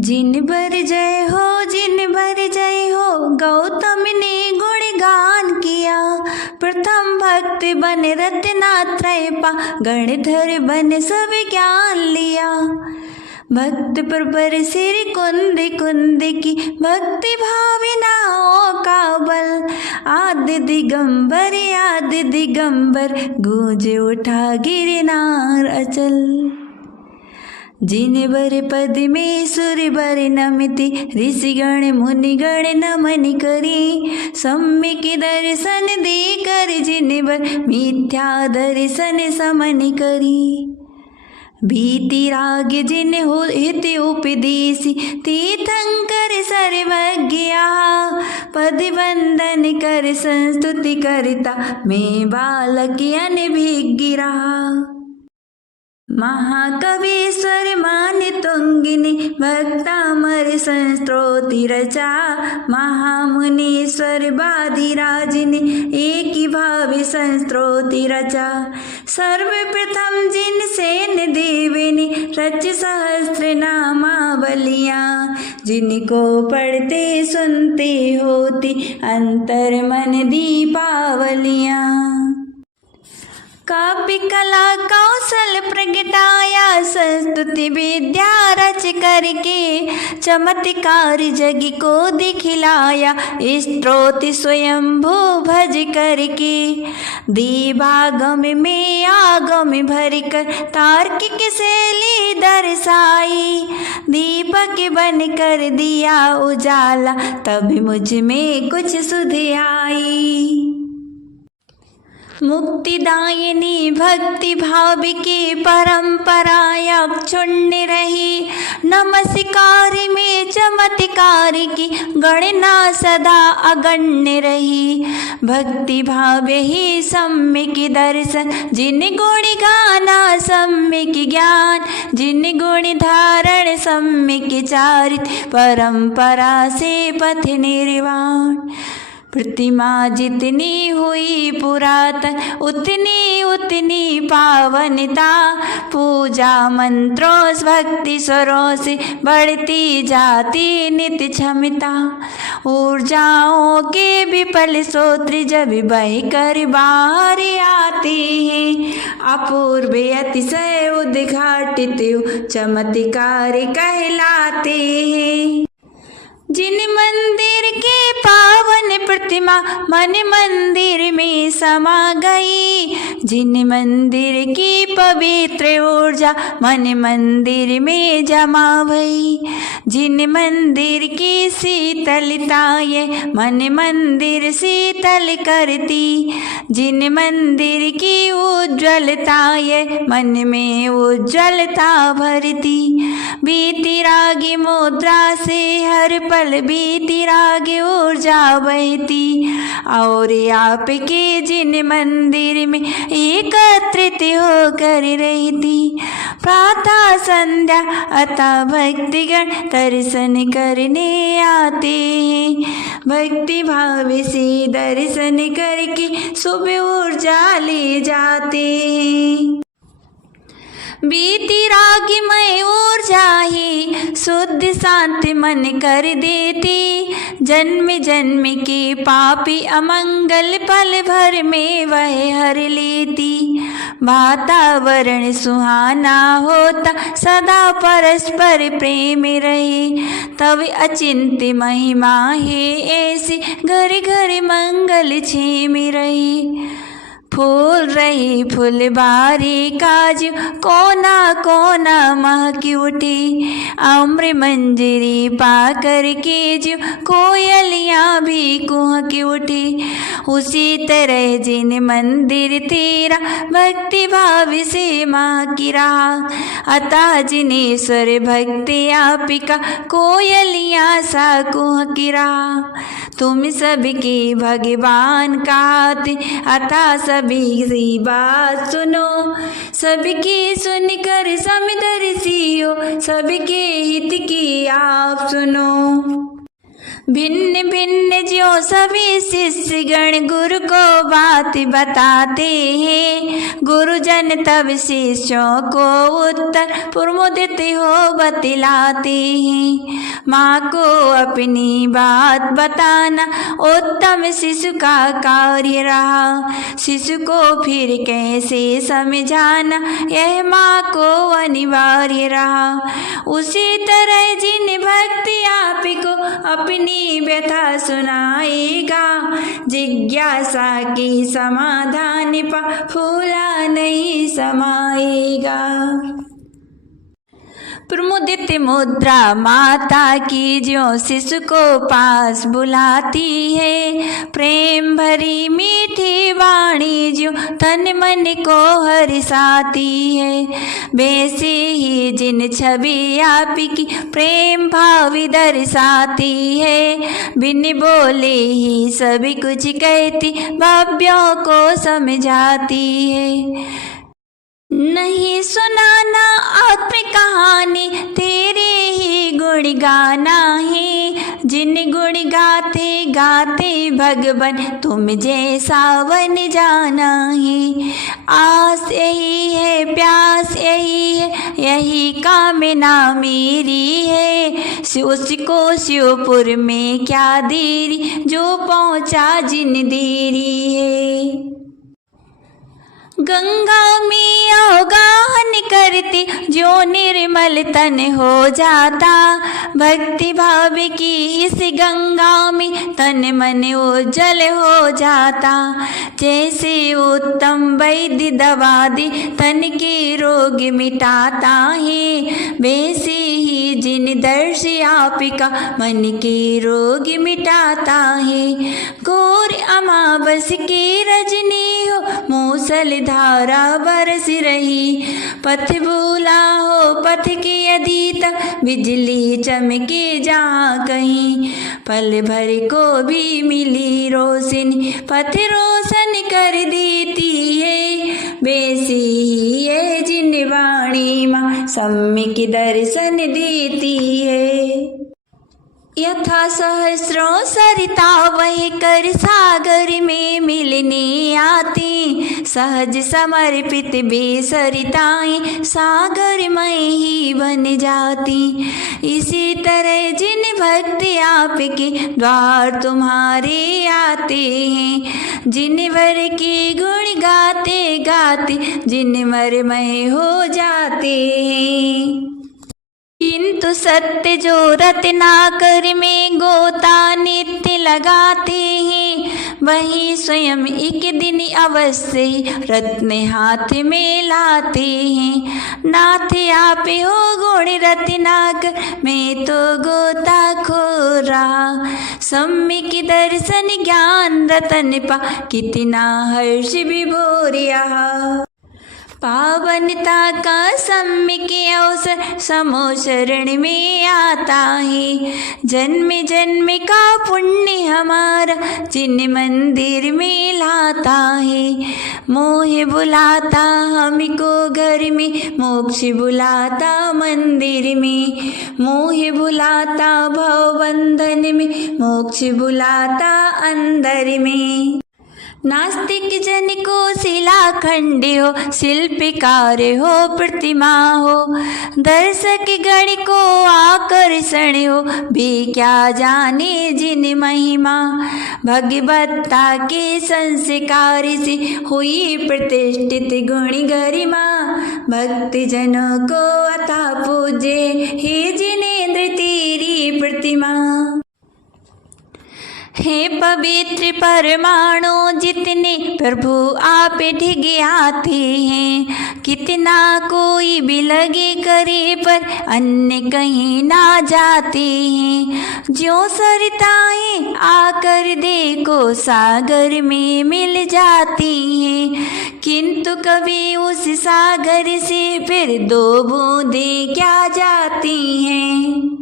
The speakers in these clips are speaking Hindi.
जिन बर जय हो गौतम ने गुणगान किया। प्रथम भक्त बन रत्नात्रय पा, गणधर बन सब ज्ञान लिया। भक्त पर सिर कुंद कुंद की, भक्ति भावनाओं का बल। आदि दिगंबर गूंज उठा गिरनार अचल। जिन बर पद में सुर बर नमिति, ऋषिगण मुनिगण नमन करी। सम्यक दर्शन दे कर जिन बर, मिथ्या दर्शन समन करी। भीति राग जिन हो हित उपदेशी, तीर्थंकर सर्वज्ञा। पद वंदन कर संस्तुति करता, मैं बालक अनभिज्ञ रहा। महाकवीश्वर मान तुंगिनी, भक्तामर संस्तोति रचा। महामुनीश्वर बाधिराज ने, एक ही भाव संस्तोति रचा। सर्वप्रथम जिन सेन देव ने, रच सहस्त्र नामावलियाँ। जिनको पढ़ते सुनते होती, अंतर मन दीपावलियाँ। काव्य कला कौशल प्रगटाया, संस्तुति विद्या रच करके। चमत्कार जग को दिखलाया, स्तोत्र स्वयंभू भज करके। देवागम में आगम भर कर, तार्किक शैली दर्शाई। दीपक बन कर दिया उजाला, तब मुझ में कुछ सुध आई। मुक्तिदायिनी भक्ति भाव की परंपराया क्षुण्ण रही। नमस्कार में चमत्कार की, गणना सदा अगण्य रही। भक्ति भाव ही सम्यक दर्शन, जिन गुण गाना सम्यक ज्ञान। जिन गुण धारण सम्यक चारित्र, परंपरा से पथ निर्वाण। प्रतिमा जितनी हुई पुरातन, उतनी पावनता। पूजा मंत्रों भक्ति स्वरों से, बढ़ती जाती नित्य क्षमता। ऊर्जाओं के विपल स्रोत जब बह कर बाहर आते हैं। अपूर्व अतिशय उद्घाटित चमत्कार कहलाते हैं। जिन मंदिर के पावन प्रतिमा, मन मंदिर में समा गई। जिन मंदिर की पवित्र ऊर्जा, मन मंदिर में जमा भई। जिन मंदिर की शीतलता ये, मन मंदिर शीतल करती। जिन मंदिर की उज्ज्वलता ये, मन में उज्ज्वलता भरती। बीती रागी मुद्रा से हर पल बीती रागी ऊर्जा बहती। और आपके जिन मंदिर में एकत्रित होकर रहती। प्रातः संध्या अतः भक्तिगण दर्शन करने आते हैं। भक्ति भाव से दर्शन करके सुबह ऊर्जा ले जाते हैं। बीती रागमय ऊर्जा ही शुद्ध शांत मन कर देती। जन्म जन्म के पापी अमंगल पल भर में वह हर लेती। वातावरण सुहाना होता, सदा परस्पर प्रेम रहे। तब अचिंत्य महिमा है ऐसी, घर घर मंगल छेम रहे। फूल रही फुलबारी काज, कोना कोना महकी उठी। आम्र मंजरी पाकर के जो, कोयलियाँ भी कुहकी उठी। उसी तरह जिन मंदिर तेरा, भक्ति भाव से माँ की रहा। अतः जिनेश्वर भक्ति आपका, कोयलियाँ सा कुहकी रहा। तुम सबके भगवान कहते, अतः सभी सी बात सुनो। सबकी सुनकर समदर्शी हो, सबके हित की आप सुनो। भिन्न भिन्न ज्यों सभी शिष्य गण गुरु को बात बताते हैं। गुरुजन तब शिष्यों को उत्तर प्रमुदित हो बतलाते हैं। माँ को अपनी बात बताना उत्तम शिशु का कार्य रहा। शिशु को फिर कैसे समझाना यह माँ को अनिवार्य रहा। उसी तरह जिन भक्ति आप को अपनी व्यथा सुनाएगा, जिज्ञासा की समाधान पा फूला नहीं समाएगा। प्रमुदित मुद्रा माता की ज्यों शिशु को पास बुलाती है। प्रेम भरी मीठी वाणी ज्यों तन मन को हर्षाती है। वैसे ही जिन छवि आपकी प्रेम भाव दर्शाती है। बिन बोले ही सभी कुछ कहती भव्यों को समझाती है। नहीं सुनाना आत्म कहानी तेरे ही गुण गाना है। जिन गुण गाते गाते भगवन तुम जैसा बन जाना है। आस यही है, प्यास यही है, यही कामना मेरी है। उसको शिवपुर में क्या देरी, जो पहुँचा जिन देरी है। गंगा में अवगाहन करते जो निर्मल तन हो जाता। भक्ति भाव की इस गंगा में तन मन उज्जल हो जाता। जैसे उत्तम वैद्य दवा दे तन के रोग मिटाता है। वैसे ही जिन दर्श आपका मन के रोग मिटाता है। घोर अमावस की रजनी हो मूसल धारा बरस रही। पथ भूला हो पथ के यदि तक बिजली चमके जहाँ कहीं। पल भर को भी मिली रोशनी पथ रोशन कर देती है। वैसे ही है जिन वाणी माँ सम्यक दर्शन देती है। यथा सहस्रों सरिता वह कर सागर में मिलने आती। सहज समर्पित बेसरिताएं सागर में ही बन जाती। इसी तरह जिन भक्ति आपके द्वार तुम्हारे आते हैं। जिन भर के गुण गाते गाते जिन मरमय हो जाते हैं। किंतु सत्य जो रत्नाकर में गोता नित्य लगाते हैं। वही स्वयं एक दिन अवश्य रत्न हाथ में लाते हैं। नाथ आप हो गुण रत्नाकर मैं तो गोता खो रहा। सम्यक दर्शन ज्ञान रतन पा कितना हर्ष विभोर यहाँ। पावनता का सम्यक अवसर समो शरण में आता है। जन्म जन्म का पुण्य हमारा जिन मंदिर में लाता है। मोह बुलाता हमको घर में मोक्ष बुलाता मंदिर में। मोह बुलाता भव बंधन में मोक्ष बुलाता अंदर में। नास्तिक जन को शिलाखंड हो शिल्पकार हो प्रतिमा हो। दर्शक गण को आकर्षण हो भी क्या जाने जिन महिमा। भगवत्ता के संस्कार से हुई प्रतिष्ठित गुण गरिमा। भक्ति जनों को अथा पूजे हे जिनेन्द्र तेरी प्रतिमा। हे पवित्र परमाणु जितने प्रभु आप ढिग आते हैं। कितना कोई भी लगे करे पर अन्य कहीं ना जाते हैं। जो सरिताएं आकर देखो सागर में मिल जाती हैं। किंतु कभी उस सागर से फिर दो बूंदें क्या जाती हैं।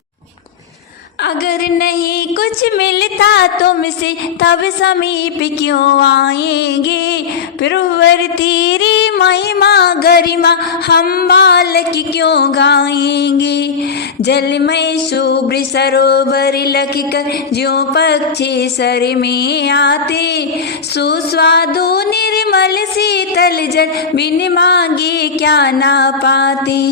अगर नहीं कुछ मिलता तुमसे तब समीप क्यों आएंगे। प्रभुवर तेरी महिमा गरिमा हम बालक क्यों गाएंगे। जलमय शुभ्र सरोवर लख कर ज्यों पक्षी सर में आते। सुस्वादु निर्मल शीतल जल बिन मांगे क्या ना पाते।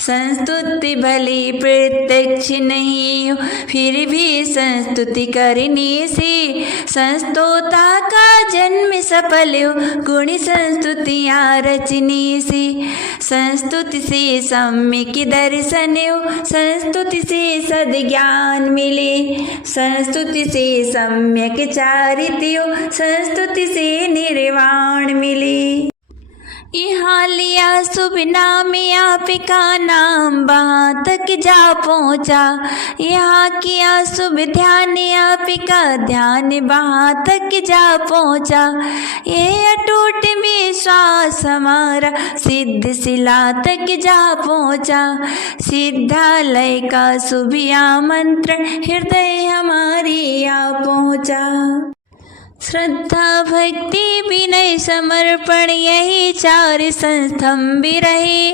संस्तुति भले प्रत्यक्ष नहीं हो फिर भी संस्तुति करने से संस्तोता का जन्म सफल हो गुण संस्तुतियाँ रचने से। संस्तुति से सम्यक दर्शन हो संस्तुति से सद्ज्ञान मिले। संस्तुति से सम्यक चारित्र्य हो संस्तुति से निर्वाण मिले। यहाँ लिया शुभ नाम आपका नाम वहाँ तक जा पहुँचा। यहाँ किया शुभ ध्यान आपका ध्यान वहाँ तक जा पहुँचा। ये अटूट विश्वास हमारा सिद्ध शिला तक जा पहुँचा। सिद्धालय का शुभ आमंत्रण हृदय हमारी आ पहुँचा। श्रद्धा भक्ति विनय समर्पण यही चार संस्तंभ रहे।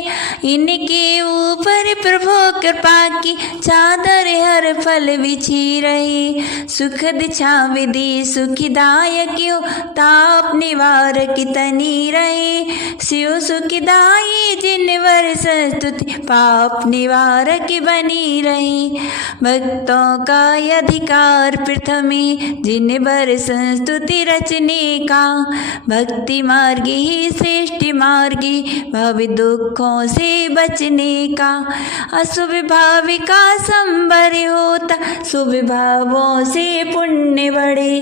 इनके ऊपर प्रभु कृपा की चादर हर फल बिछी रहे। सुखद छाविधि सुखदायक हो ताप निवारक तनी रहे। शिव सुखदाई जिनवर संस्तुति पाप निवारक बनी रहे। भक्तों का अधिकार प्रथमे जिनवर संस्तुति रचने का। भक्ति मार्ग ही श्रेष्ठ मार्गी भव दुखों से बचने का। अशुभ भाव का संबर होता शुभ भावों से पुण्य बढ़े।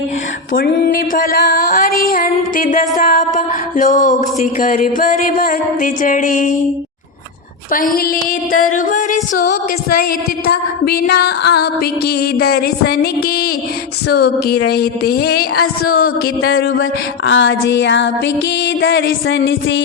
पुण्य फला अरिहंत दशापा लोक शिखर पर भक्ति चढ़े। पहले तरुवर शोक सहित था बिना आपके दर्शन के। शोक रहते हैं अशोक तरुवर आज आपके दर्शन से।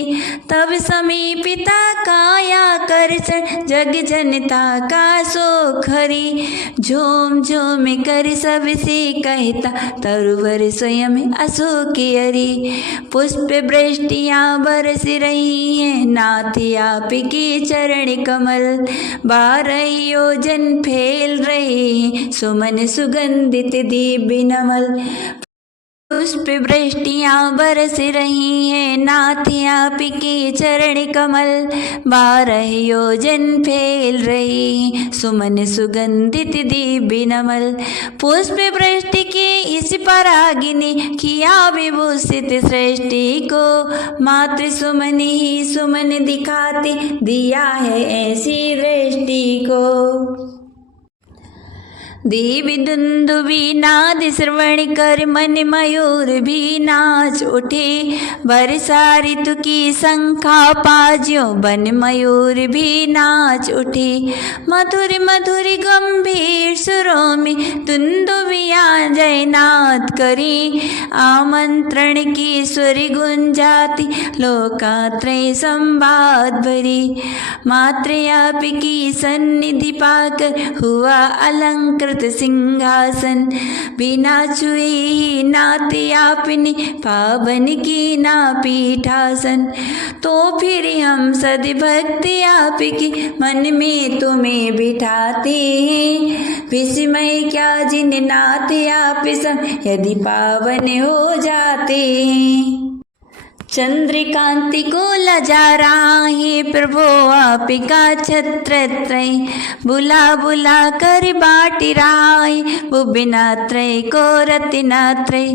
तब समीपिता काया कर्षण जग जनता का शोक हरि। झूम झूम कर सबसे कहता तरुवर स्वयं अशोक हरि। पुष्प वृष्टियाँ बरस रही हैं नाथ आपके चरण कमल। 12 योजन फैल रहे सुमन सुगंधित दिव्य नमल। पुष्प वृष्टियाँ बरस रही हैं नाथ आपके चरण कमल। 12 योजन फैल रही सुमन सुगंधित दिव्य नमल। पुष्प वृष्टि के इस परागिनी किया विभूषित सृष्टि को। मात्र सुमन ही सुमन दिखाते दिया है ऐसी दृष्टि को। देवी दुंदुभी नाद श्रवण कर मन मयूर भी नाच उठे। वर्षा ऋतु की शंखा पाज्यों बन मयूर भी नाच उठे। मधुर मधुर गंभीर सुरों में दुंदुभियाँ जयनाद करी। आमंत्रण की स्वर गुंजाती लोकात्रय संवाद भरी। मात्र आपकी सन्निधि पाकर हुआ अलंकृत सिंहासन। बिना छुए ही नाथ आपने पावन की ना पीठासन। तो फिर हम सद्भक्ति आपके मन में तुम्हें बिठाते हैं। विस्मय क्या जिन नाथ आप सम यदि पावन हो जाते हैं। चंद्रकांति को लजा रहा है प्रभु आपका छत्रत्रय। बुला बुला कर बाट रहा है वो बिनात्रय को रत्नात्रय।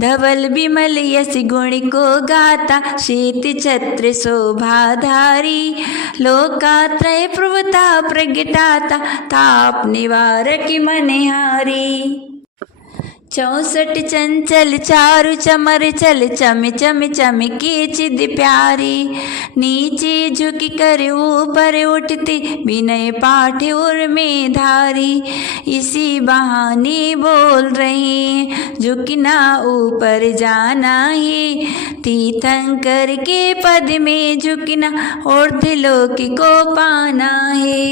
धवल विमल यश गुण को गाता श्वेत छत्र शोभाधारी। लोकात्रय प्रभुता प्रगटाता ताप निवारक मनहारी। 64 चंचल चारु चमर चल चम चम चमके चिद प्यारी। नीचे झुक कर ऊपर उठते विनय पाठ उर में धारी। इसी बहाने बोल रहे झुकना ऊपर जाना है। तीर्थंकर के पद में झुकना ऊर्ध्वलोक को पाना है।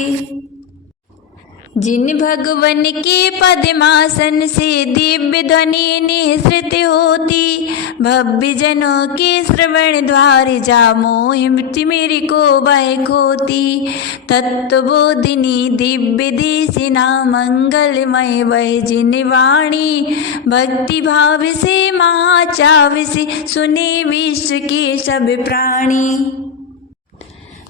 जिन भगवन के पद्मासन से दिव्य ध्वनि निःसृत होती, भव्य जनों के श्रवण द्वार जा मोहि मृत्यु मेरी को बह खोती। तत्वबोधिनी दिव्य दिशिना मंगलमय वह जिन वाणी, भक्ति भाव से महाचाव से सुने विश्व के सब प्राणी।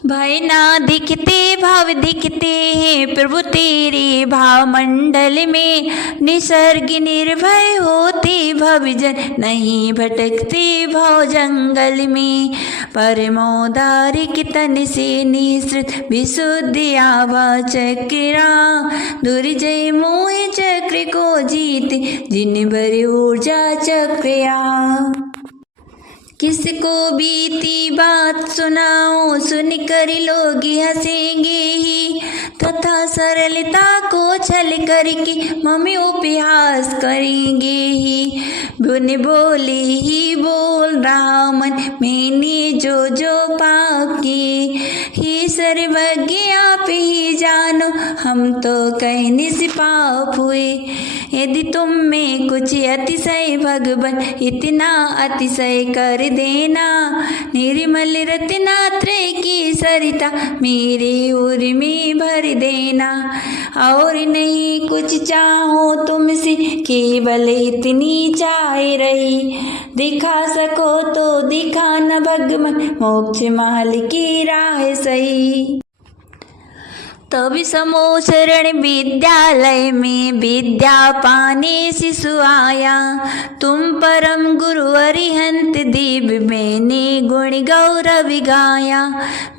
भय ना दिखते भाव दिखते हैं प्रभु तेरे भाव मंडल में, निसर्ग निर्भय होते भवजन नहीं भटकते भाव जंगल में। परमोदारिक तन से निसृत विशुद्ध आवा चक्रा, दुर्जय मोह चक्र को जीते जिन भर ऊर्जा चक्रिया। किसको बीती बात सुनाओ सुनकर लोग हंसेंगे ही, तथा सरलता को छल करके मम्मी उपहास करेंगे ही। बुन बोले ही बोल रहा मन मैंने जो जो पाके, ही सर्वज्ञ आप ही जानो हम तो कहने से पाप हुए। यदि तुम में कुछ अतिशय भगवन इतना अतिशय कर देना, निर्मल रत्नात्रय की सरिता मेरे उर में भर देना। और नहीं कुछ चाहो तुमसे केवल इतनी चाह रही, दिखा सको तो दिखा न भगवन मोक्ष माल की राह सही। तभी समो शरण विद्यालय में विद्या पाने शिशु आया, तुम परम गुरु अरिहंत दिव्य मैंने गुण गौरव गाया।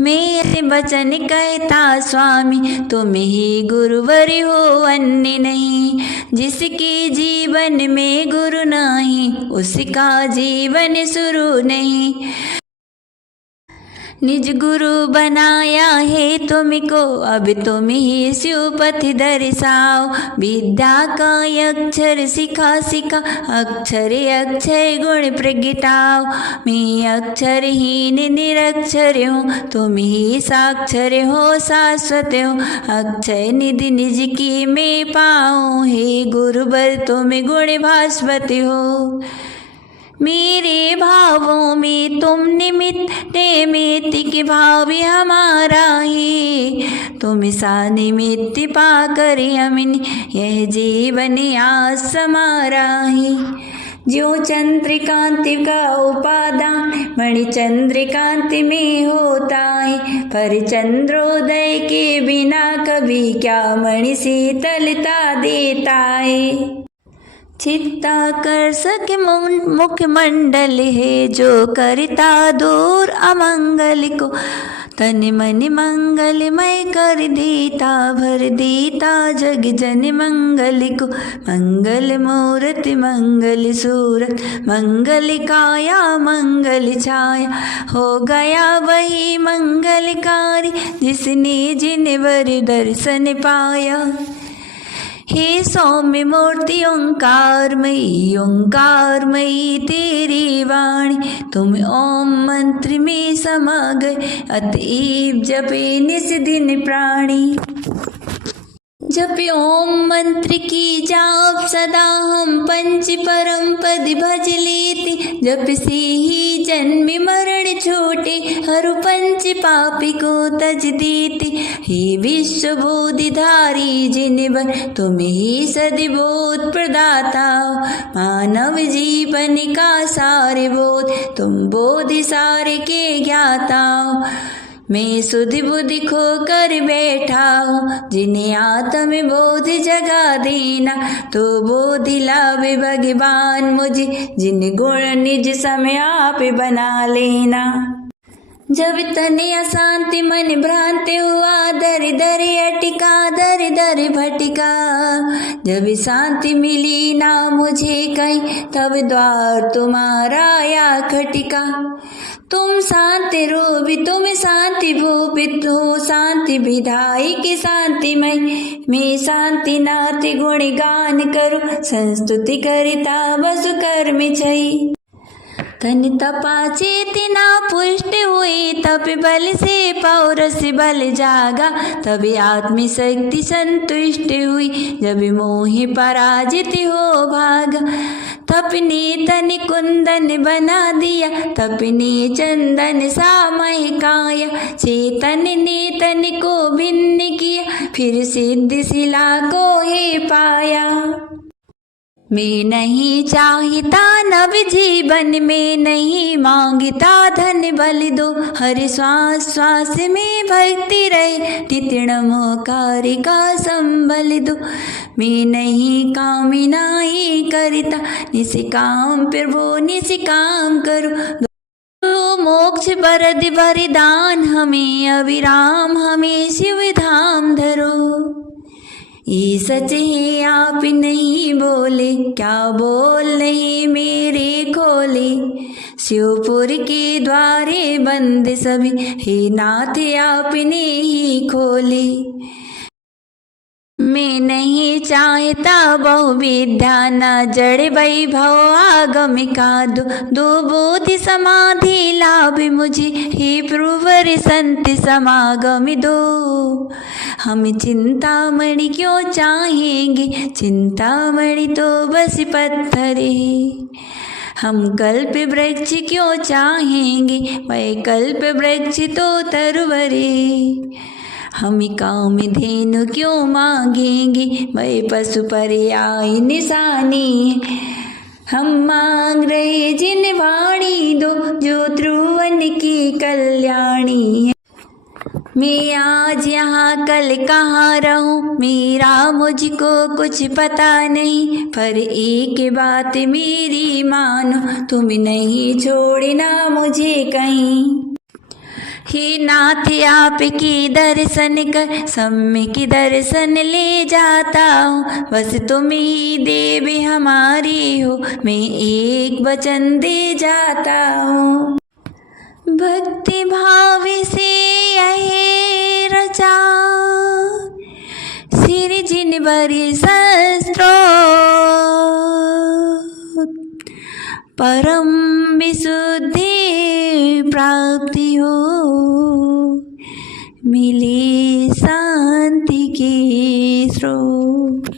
मेरे वचन कहता स्वामी तुम ही गुरुवर हो अन्य नहीं, जिसके जीवन में गुरु नहीं उसका जीवन शुरू नहीं। निज गुरु बनाया है तुमको अब तुम ही शिवपथ दर्शाओ, विद्या का अक्षर सिखा सिखा अक्षर अक्षर गुण प्रगटाओ। मैं अक्षरहीन निरक्षर हूँ तुम ही साक्षर हो शाश्वत हो, अक्षय निधि निज की मैं पाऊँ हे गुरुवर तुम गुण भास्वत हो। मेरे भावों में तुम निमित्त निमित्त भाव भी हमारा है, तुम सा निमित्त पाकर हमने यह जीवन आज समारा है। जो चंद्रकांति का उपादान मणि चंद्रकांति में होता है, पर चंद्रोदय के बिना कभी क्या मणि शीतलता देता है। चित्ताकर्षक मुखमंडल है जो करता दूर अमंगल को, तन मन मंगलमय कर देता भर देता जग जन मंगल को। मंगल मूरत मंगल सूरत मंगल काया मंगल छाया, हो गया वही मंगलकारी जिसने जिनवर दर्शन पाया। हे सौम्य मूर्ति ओंकारमयी तेरी वाणी, तुम ओम मंत्र में समा गए अतएव जपे निस दिन प्राणी। जप ओम मंत्र की जाप सदा हम पंच परम पद भज लेते, जप से ही जन्म मरण छोटे हरु पंच पापी को तज देते। हे विश्व बोधिधारी जिनवर तुम ही सद्बोध प्रदाता, मानव जीवन का सार बोध तुम बोधि सार के ज्ञाता। मैं सुधि बुद्धि खो कर बैठा हूँ जिन्हें आत्म बोध जगा देना, तो बोधि लावे भगवान मुझे जिन गुण निज समय आप बना लेना। जब तने अशांति मन भ्रांत हुआ दर दर अटिका दर दर भटिका, जब शांति मिली ना मुझे कहीं तब द्वार तुम्हारा या खटिका। तुम शांति रूपी तुम शांति भूपित हो, शांति विधायक शांतिमय। मैं शांति नाथ गुण गान करूं संस्तुति करता बसु कर्म छई। तन तपा चेतना पुष्ट हुई, तप बल से पौरस बल जागा, तभी आत्म शक्ति संतुष्ट हुई, जब मोह पराजित हो भागा। तपने तन कुंदन बना दिया, तपने चंदन सा महकाया, चेतन ने तन को भिन्न किया, फिर सिद्ध शिला को ही पाया। मैं नहीं चाहता नव जीवन में, नहीं मांगता धन बल दो, हर श्वास श्वास में भक्ति रहे, नित्य नमोकार का संबल दो। मैं नहीं कामना ही करता, निष्काम प्रभु निष्काम करो, मोक्ष वरद वरदान हमें, अविराम हमें शिव धाम धरो। ये सच है आप नहीं बोले, क्या बोल नहीं मेरे खोले, शिवपुर के द्वारे बंद सभी, हे नाथ आपने ही खोले। मैं नहीं चाहता बहु विद्या, न जड़ वैभव आगम का दो बोधि समाधि लाभ मुझे, हे प्रभुवर संत समागम दो। हम चिंतामणि क्यों चाहेंगे, चिंतामणि तो बस पत्थर है। हम कल्प वृक्ष क्यों चाहेंगे, वैकल्प वृक्ष तो तरुवरे। हम काम धेनु क्यों मांगेंगे, वै पशु पर्याय निशानी। हम मांग रहे जिन वाणी दो, जो त्रिभुवन की कल्याणी है। मैं आज यहाँ कल कहाँ रहूँ, मेरा मुझको कुछ पता नहीं, पर एक बात मेरी मानो, तुम नहीं छोड़ना मुझे कहीं। हे नाथ आपकी दर्शन कर, सम्यक दर्शन ले जाता हूँ, बस तुम ही देव हमारी हो, मैं एक वचन दे जाता हूँ। भक्ति भाव से यही रचा, सिर जिन बरी शस्त्रों, परम विशुद्धि प्राप्ति हो, मिले शांति के स्रोत।